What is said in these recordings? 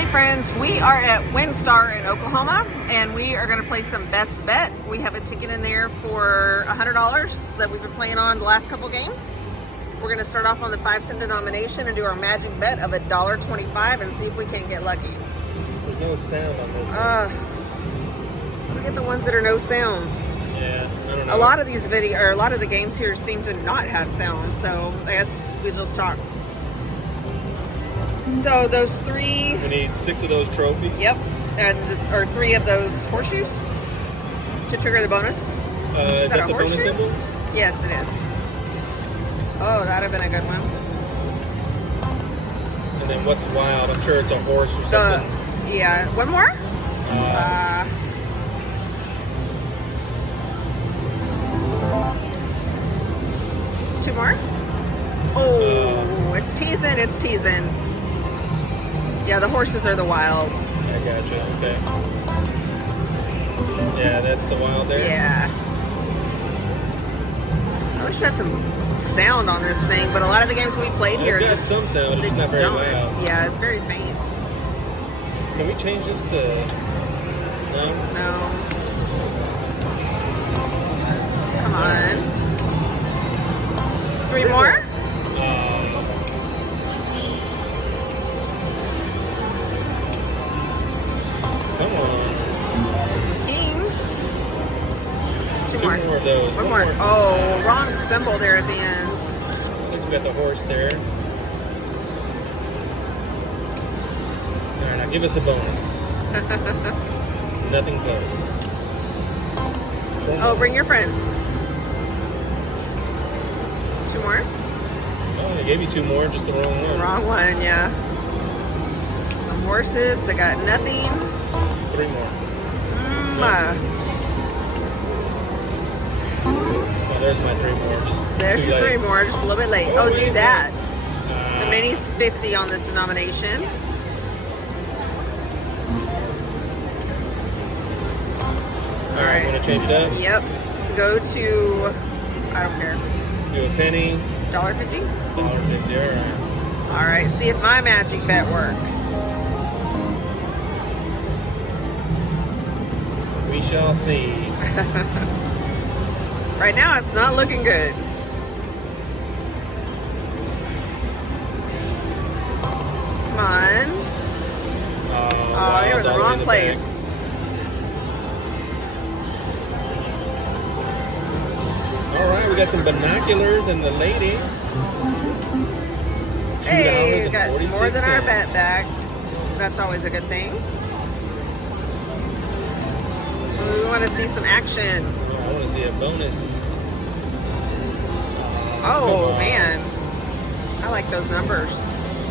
Hey friends, we are at Windstar in Oklahoma and we are going to play some best bet. We have a ticket in there for $100 that we've been playing on the last couple games. We're going to start off on the 5-cent denomination and do our magic bet of $1.25 and see if we can get lucky. There's no sound on this one. Look at the ones that are no sounds. Yeah, I don't know. A lot of these a lot of the games here seem to not have sound, so I guess we just talk. So those three... We need 6 of those trophies. Yep, or 3 of those horseshoes to trigger the bonus. Is that the horseshoe? bonus symbol? Yes, it is. Oh, that would have been a good one. And then what's wild? I'm sure it's a horse or something. Yeah, one more? 2 more? Oh, it's teasing. Yeah, the horses are the wilds. I gotcha, okay. Yeah, that's the wild there? Yeah. I wish we had some sound on this thing, but a lot of the games we played here, It's got some sound, it's they just not just very don't. loud. Yeah, it's very faint. Can we change this to... No? No. Come on. 3 more? Come on. Some kings. 2 more. More of those. One more. Oh, wrong symbol there at the end. At least we got the horse there. Alright, now give us a bonus. Nothing close. Oh, bring your friends. 2 more? Oh, they gave you 2 more, just the wrong one. Wrong one, yeah. Some horses that got nothing. 3 more. Oh, there's my 3 more. Just There's your 3 more, just a little bit late. Oh, do that. The Uh, mini's 50 on this denomination. Alright, want to change it up? Yep. Go to, I don't care, Do a penny. $1.50? $1.50, alright. All right, see if my magic bet works. We shall see. Right now, it's not looking good. Come on. Oh, they were in the wrong place. Alright, we got some binoculars and the lady. Hey, we got more than our $2.46. bet back. That's always a good thing. We want to see some action. I want to see a bonus. Oh, man. I like those numbers.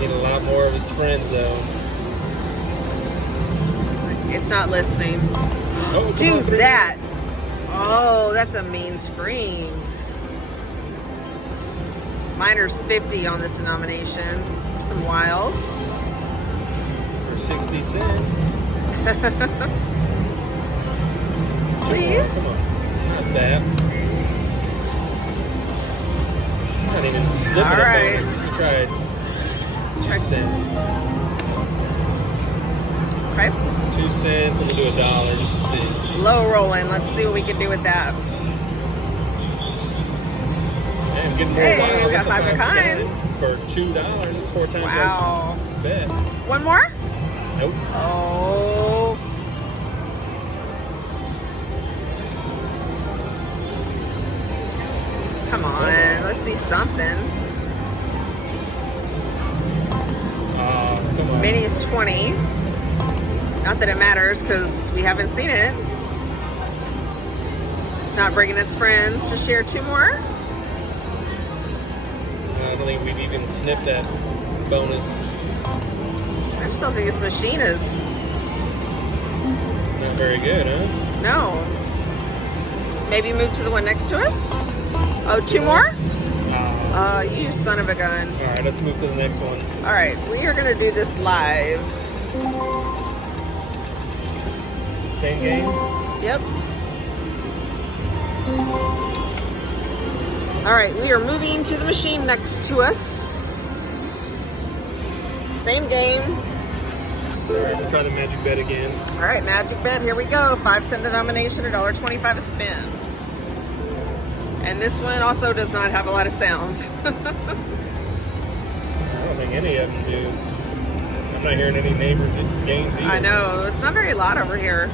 Need a lot more of its friends, though. It's not listening. Oh, Do that. Oh, that's a mean scream. Miner's 50 on this denomination. Some wilds. For 60 cents. Please. Come on. Not that. Not even slipping All right. bonus if you tried. 2 cents. Okay. 2 cents, and we'll do $1 just to see. Low rolling. Let's see what we can do with that. And getting more Hey, wild. we got That's a 5 of a kind. For $2. That's 4 times Wow. our bet. One more? Nope. Oh. Come on. Let's see something. Come on. Mini's 20. Not that it matters because we haven't seen it. It's not bringing its friends. Just share 2 more. I don't think we've even sniffed that bonus. I just don't think this machine is... Not very good, huh? No. Maybe move to the one next to us? Oh, 2 more? You son of a gun. All right, let's move to the next one. All right, we are going to do this live. Same game? Yep. All right, we are moving to the machine next to us. Same game. Alright, we'll try the magic bet again. All right, magic bet. Here we go. 5-cent denomination, $1.25 a spin. And this one also does not have a lot of sound. I don't think any of them do. I'm not hearing any neighbors at games either. I know. It's not very loud over here.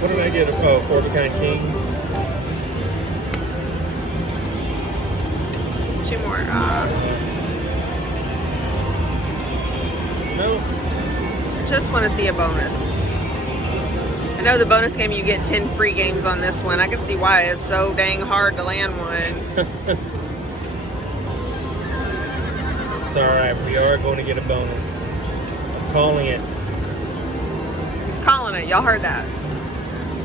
What did I get? Oh, 4 of a kind kings. 2 more. No. I just want to see a bonus. I know the bonus game you get 10 free games on this one. I can see why it's so dang hard to land one. It's alright, we are going to get a bonus. I'm calling it. He's calling it. Y'all heard that.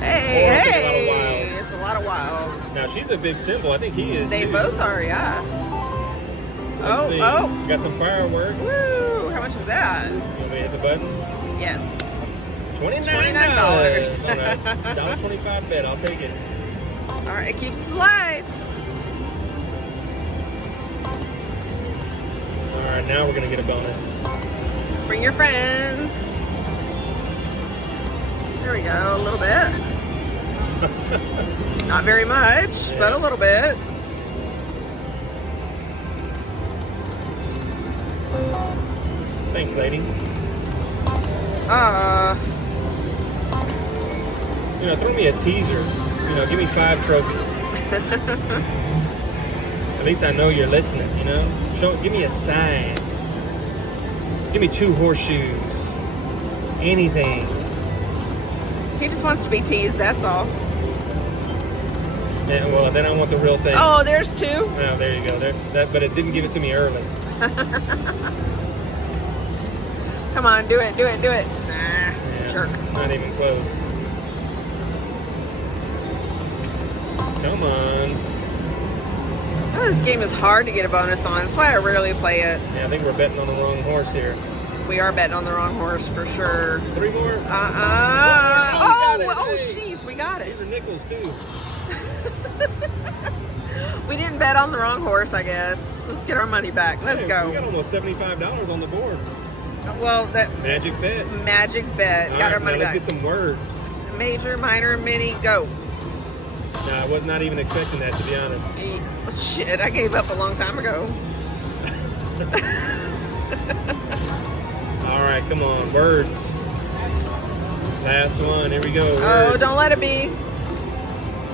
Hey, Oh, hey! It's a lot of wilds. Now she's a big symbol. I think he is. They too. both are, yeah. Let's see. Oh! Got some fireworks. Woo! How much is that? You want me to hit the button? Yes. $29. $29. On a $1.25 bet. I'll take it. All right, it keeps us alive. All right, now we're gonna get a bonus. Bring your friends. There we go. A little bit. Not very much, but a little bit. Thanks, lady. You know, throw me a teaser. You know, give me 5 trophies. At least I know you're listening, you know? Give me a sign. Give me 2 horseshoes. Anything. He just wants to be teased, that's all. Yeah, well, then I want the real thing. Oh, there's 2. Oh, there you go. But it didn't give it to me early. Come on, do it, do it, do it. Nah, Yeah, jerk. Not even close. Come on. Oh, this game is hard to get a bonus on. That's why I rarely play it. Yeah, I think we're betting on the wrong horse here. We are betting on the wrong horse for sure. 3 more? Oh, we got it. oh, Hey. jeez, we got it. These are nickels, too. We didn't bet on the wrong horse, I guess. Let's get our money back. Let's Hey, go. We got almost $75 on the board. Well, that Magic bet. magic bet. All Got right, our money now back. let's get some words. Major, minor, mini, go. No, I was not even expecting that, to be honest. Shit, I gave up a long time ago. All right, come on, words. Last one, here we go. Oh, words. don't let it be.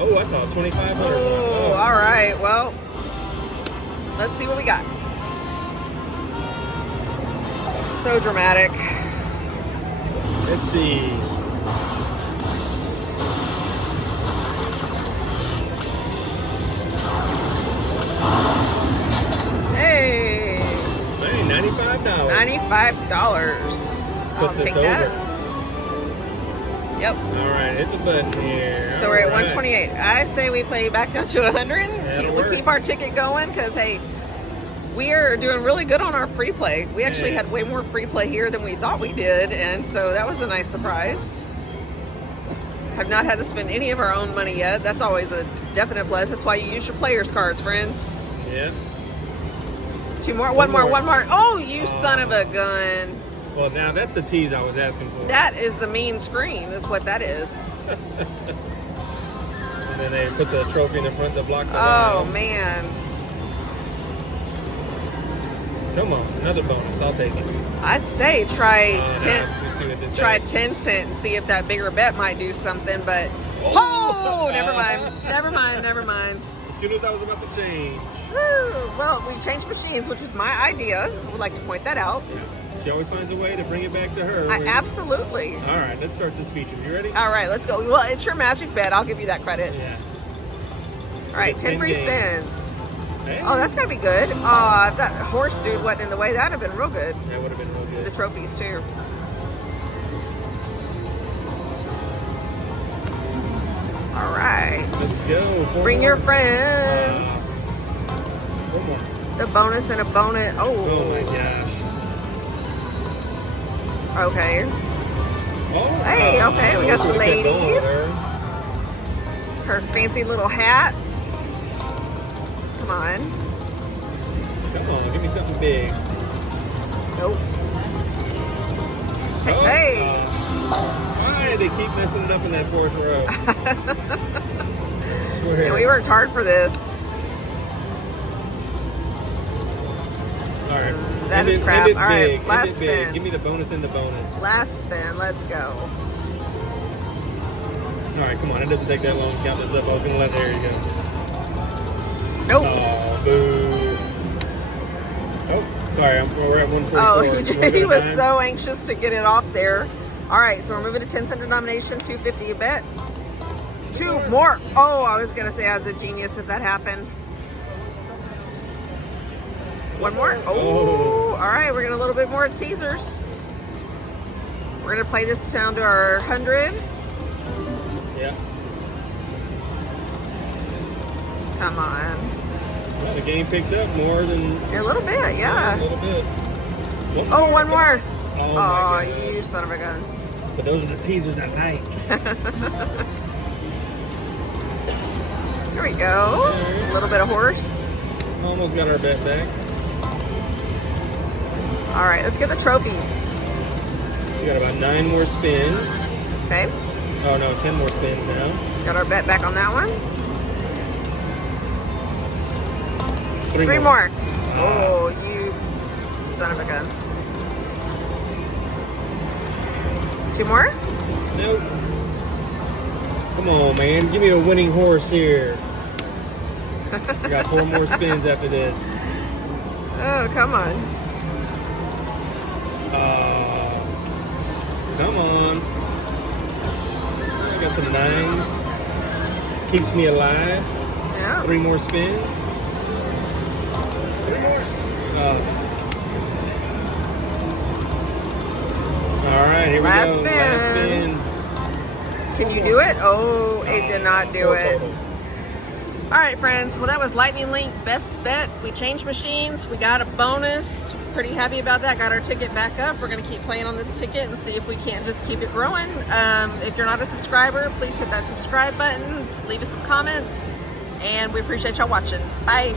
Oh, I saw a 2,500. Oh, all right. Well, let's see what we got. So dramatic. Let's see. Hey, Hey, $95. $95. I'll Puts us take over. that. Yep. All right, hit the button here. So All we're at right. 128. I say we play back down to 100. That'll We work. keep our ticket going because, hey, we are doing really good on our free play. We actually Yeah. had way more free play here than we thought we did, and so that was a nice surprise. Have not had to spend any of our own money yet. That's always a definite plus. That's why you use your players cards, friends. Yeah. 2 more, One more. one more. Oh, you son of a gun. Well, now that's the tease I was asking for. That is the mean screen, is what that is. And then they put the trophy in the front to block the Oh, line. man. Come on, another bonus. I'll take it. I'd say try Oh, 10. no, we two did Try that. 10 cent and see if that bigger bet might do something, but Oh! never mind. Never mind, never mind. As soon as I was about to change. Woo. Well, we changed machines, which is my idea. I would like to point that out. She always finds a way to bring it back to her. Absolutely. All right, let's start this feature. You ready? All right, let's go. Well, it's your magic bet. I'll give you that credit. Yeah. All right, 10 free games. spins. Hey. Oh, that's got to be good. Oh, if that horse dude wasn't in the way, that'd have been real good. That would have been real The good. trophies, too. All right. Let's go. Bring your friends. One more. The bonus and a bonus. Oh my Oh, gosh. okay. Oh, Hey, okay, we got the look at that ball ladies. Her fancy little hat. Come on. Come on, give me something big. Nope. Hey, Oh, hey. Why they keep messing it up in that fourth row? I swear. And we worked hard for this. All right. That is crap. All right, last spin. Give me the bonus in the bonus. Last spin. Let's go. All right, come on. It doesn't take that long to count this up. I was going to let there you go. Nope. Oh, boo. Oh, sorry. We're at 144. Oh, So he was so anxious to get it off there. All right, so we're moving to 10-cent denomination, $2.50 a bet. Two more. Oh, I was going to say I was a genius if that happened. One more. Oh, all right. We're getting a little bit more teasers. We're going to play this down to our 100. Yeah. Come on. Well, the game picked up more than... A little bit, yeah. A little bit. Oh, one more. Oh, Oh, you son of a gun. But those are the teasers at night. Here we go. A little bit of horse. Almost got our bet back. All right, let's get the trophies. We got about 9 more spins. Okay. Oh no, 10 more spins now. Got our bet back on that one. 3 more. more. Oh, you son of a gun. 2 more? Nope. Come on, man. Give me a winning horse here. We got 4 more spins after this. Oh, come on. Come on. I got some 9s. Keeps me alive. Yeah. 3 more spins. 3 more. All right, here Last we go. spin. Last spin. Can you do it? Oh, it did not do it. All right, friends. Well, that was Lightning Link best bet. We changed machines. We got a bonus. Pretty happy about that. Got our ticket back up. We're going to keep playing on this ticket and see if we can't just keep it growing. If you're not a subscriber, please hit that subscribe button. Leave us some comments. And we appreciate y'all watching. Bye.